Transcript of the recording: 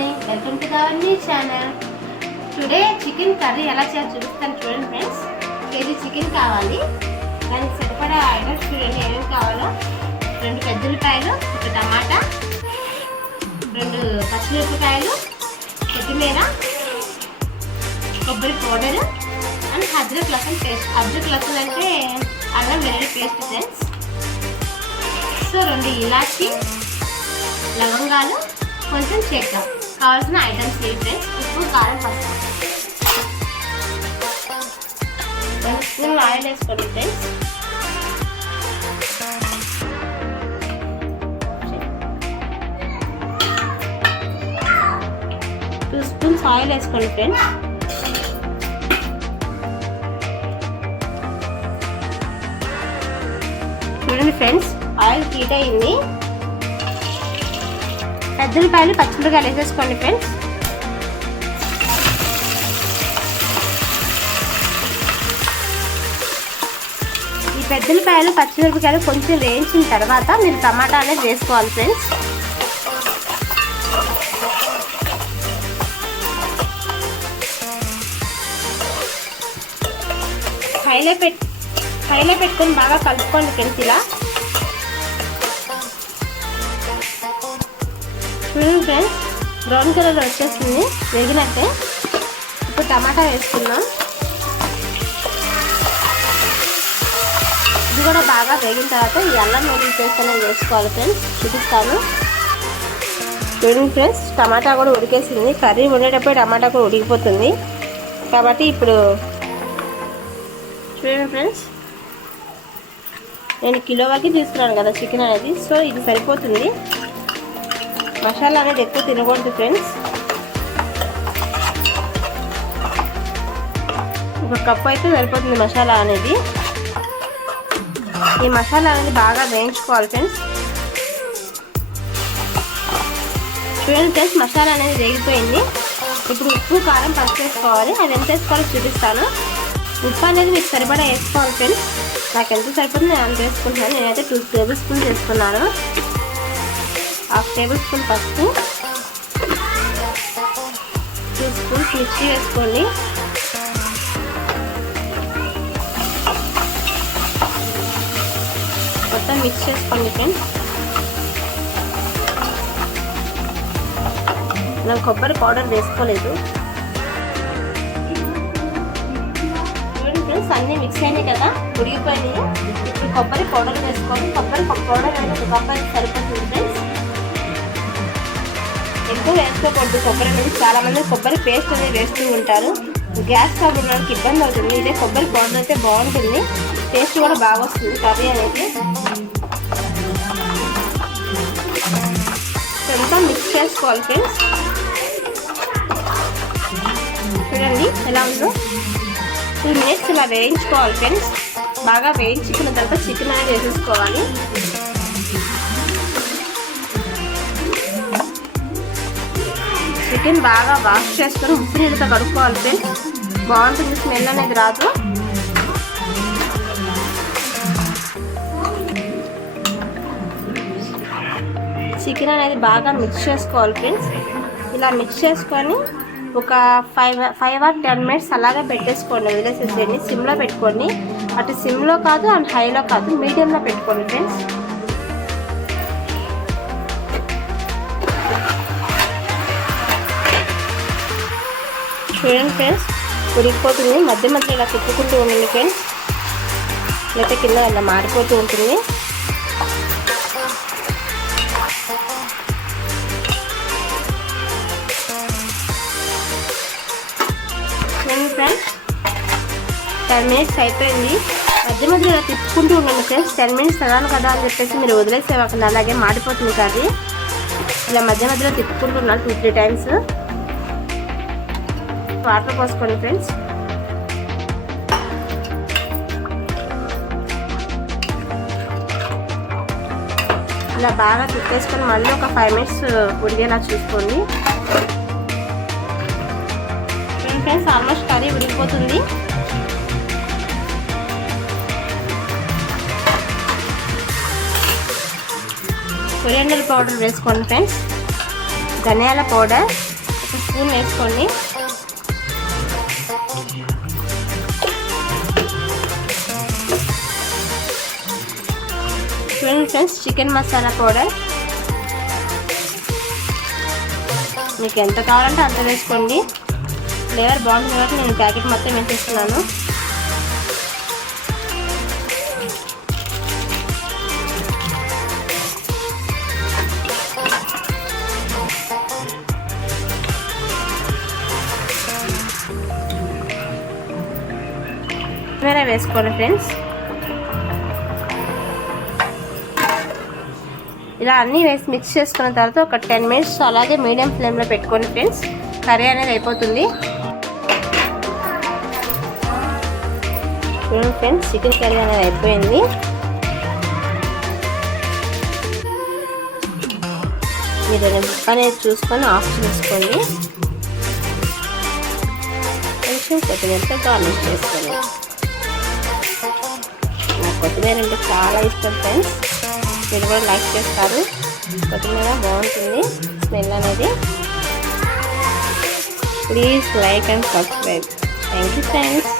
Morning, welcome to గవర్నీ channel. Today chicken curry ఎలా చేయాలో చూపిస్తాను చూడండి ఫ్రెండ్స్. కేజీ చికెన్ కావాలి. దానికి సరిపడా ఐటమ్స్ చూడండి ఏమేమి కావాలో. 2 పెద్ద ఉల్లిపాయలు, 1 టమాటా, 2 పచ్చిమిరపకాయలు, కొత్తిమీర, కొబ్బరి పౌడరు అండ్ అద్రక్ లసన్ పేస్ట్. అద్రక్ లసన్ అంటే అల్లం వెల్లుల్లి పేస్ట్ ఫ్రెండ్స్. సో 2 ఇలాచి, లవంగాలు, కొంచెం చెక్క. కావాల్సిన ఐటమ్స్ ఇవి ఫ్రెండ్స్. ఉప్పు, కారం, పసుపు. 1 స్పూన్ ఆయిల్ వేసుకోండి ఫ్రెండ్స్. టూ స్పూన్స్ ఆయిల్ వేసుకోండి ఫ్రెండ్స్. చూడండి ఫ్రెండ్స్, ఆయిల్ హీట్ అయింది. పెద్ద ఉల్లిపాయలు, పచ్చిమిరపకాయలు వేసేసుకోండి ఫ్రెండ్స్. ఈ పెద్ద ఉల్లిపాయలు, పచ్చిమిరపకాయలు కొంచెం వేయించిన తర్వాత మీరు టమాటా అనేది వేసుకోవాలి ఫ్రెండ్స్. హైలో పెట్టుకొని బాగా కలుపుకోండి ఫ్రెండ్స్. ఇలా చూడండి ఫ్రెండ్స్, బ్రౌన్ కలర్ వచ్చేస్తుంది వేగినట్టే. ఇప్పుడు టమాటా వేసుకుందాం. ఇది కూడా బాగా వేగిన తర్వాత ఈ అల్లం వెల్లుల్లి పేస్ట్ అనేది వేసుకోవాలి ఫ్రెండ్స్. చూపిస్తాను చూడండి ఫ్రెండ్స్, టమాటా కూడా ఉడికేసింది. కర్రీ ఉండేటప్పుడు టమాటా కూడా ఉడికిపోతుంది కాబట్టి ఇప్పుడు చూడండి ఫ్రెండ్స్, నేను కిలో వరకు తీసుకున్నాను కదా చికెన్ అనేది. సో ఇది సరిపోతుంది. మసాలా అనేది ఎక్కువ తినకూడదు ఫ్రెండ్స్. 1 కప్పు అయితే సరిపోతుంది మసాలా అనేది. ఈ మసాలా అనేది బాగా వేయించుకోవాలి ఫ్రెండ్స్. చూడండి ఫ్రెండ్స్, మసాలా అనేది వేగిపోయింది. ఇప్పుడు ఉప్పు, కారం, పసుపు వేసుకోవాలి. అది ఎంత వేసుకోవాలో చూపిస్తాను. ఉప్పు అనేది మీకు సరిపడా వేసుకోవాలి ఫ్రెండ్స్. నాకు ఎంత సరిపోతుంది నేను అంత వేసుకుంటున్నాను. నేనైతే 2 టేబుల్ స్పూన్స్ వేసుకున్నాను. 1/2 టేబుల్ స్పూన్ పసుపు, 2 స్పూన్స్ మిర్చి వేసుకోండి. మొత్తం మిక్స్ చేసుకోండి ఫ్రెండ్స్. నేను కొబ్బరి పౌడర్ వేసుకోలేదు. చూడండి ఫ్రెండ్స్, అన్నీ మిక్స్ అయినాయి కదా, ఉడిగిపోయినాయి. ఇప్పుడు కొబ్బరి పౌడర్ వేసుకోండి. కొబ్బరి పౌడర్ అనేది 1 కప్ అయితే సరిపోతుంది ఫ్రెండ్స్. ఎక్కువ వేసుకోకూడదు కొబ్బరి అనేది. చాలామంది కొబ్బరి పేస్ట్ అనేది వేస్తూ ఉంటారు. గ్యాస్ ట్రబుల్ ఉండడానికి ఇబ్బంది అవుతుంది. ఇదే కొబ్బరి పౌడర్ అయితే బాగుంటుంది. టేస్ట్ కూడా బాగా వస్తుంది కర్రీ అనేది. అంతా మిక్స్ చేసుకోవాలి ఫ్రెండ్స్. చూడండి ఎలా ఉందో. 2 మినిట్స్ ఇలా వేయించుకోవాలి ఫ్రెండ్స్. బాగా వేయించుకున్న తర్వాత చికెన్ అనేది వేసేసుకోవాలి. చికెన్ బాగా వాష్ చేసుకొని ఉప్పు నీళ్ళతో కడుక్కోవాలి ఫ్రెండ్స్. బాగుంటుంది, స్మెల్ అనేది రాదు. చికెన్ అనేది బాగా మిక్స్ చేసుకోవాలి ఫ్రెండ్స్. ఇలా మిక్స్ చేసుకొని ఒక 5 or 10 మినిట్స్ అలాగే పెట్టేసుకోండి. వదిలేసేసేయండి. సిమ్లో పెట్టుకోండి. అటు సిమ్లో కాదు అండ్ హైలో కాదు, మీడియంలో పెట్టుకోండి ఫ్రెండ్స్. చూడండి ఫ్రెండ్స్, ఉడికిపోతుంది. మధ్య మధ్య ఇలా తిప్పుకుంటూ ఉండండి ఫ్రెండ్స్, లేకపోతే కింద ఇలా మారిపోతూ ఉంటుంది. చూడండి ఫ్రెండ్స్, 10 మినిట్స్ అయిపోయింది. మధ్య మధ్య ఇలా తిప్పుకుంటూ ఉండండి ఫ్రెండ్స్. 10 మినిట్స్ అదాను కదా అని చెప్పేసి మీరు వదిలేసేవాకండి, అలాగే మాడిపోతుంది కర్రీ. ఇలా మధ్య మధ్యలో తిప్పుకుంటున్నాను 2-3 టైమ్స్. వాటర్ పోసుకోండి ఫ్రెండ్స్. ఇలా బాగా తిప్పేసుకొని మళ్ళీ ఒక 5 మినిట్స్ ఉడిగేలా చూసుకోండి ఫ్రెండ్స్. ఆల్మోస్ట్ కర్రీ ఉడికిపోతుంది. కొరియాండర్ పౌడర్ వేసుకోండి ఫ్రెండ్స్. ధనియాల పౌడర్ 1 స్పూన్ వేసుకోండి. చూడండి ఫ్రెండ్స్, చికెన్ మసాలా పౌడర్ మీకు ఎంత కావాలంటే అంత వేసుకోండి. ఫ్లేవర్ బాగుంటుంది కాబట్టి నేను ప్యాకెట్ మొత్తం వేసేస్తున్నాను. కొత్తిమీర వేసుకోండి ఫ్రెండ్స్. ఇలా అన్నీ వేసి మిక్స్ చేసుకున్న తర్వాత ఒక 10 మినిట్స్ అలాగే మీడియం ఫ్లేమ్లో పెట్టుకోండి ఫ్రెండ్స్. కర్రీ అనేది అయిపోతుంది. చూడండి ఫ్రెండ్స్, చికెన్ కర్రీ అనేది అయిపోయింది. మీరు ముక్క అనేది చూసుకొని ఆఫ్ చేసుకోండి. కొంచెం కొత్తిమీరతో గార్నిష్ చేసుకోండి. నాకు కొత్తిమీర అంటే చాలా ఇష్టం ఫ్రెండ్స్. మీరు కూడా లైక్ చేస్తారు. కొత్తిమీర బాగుంటుంది స్మెల్ అనేది. Please like and subscribe. Thank you friends.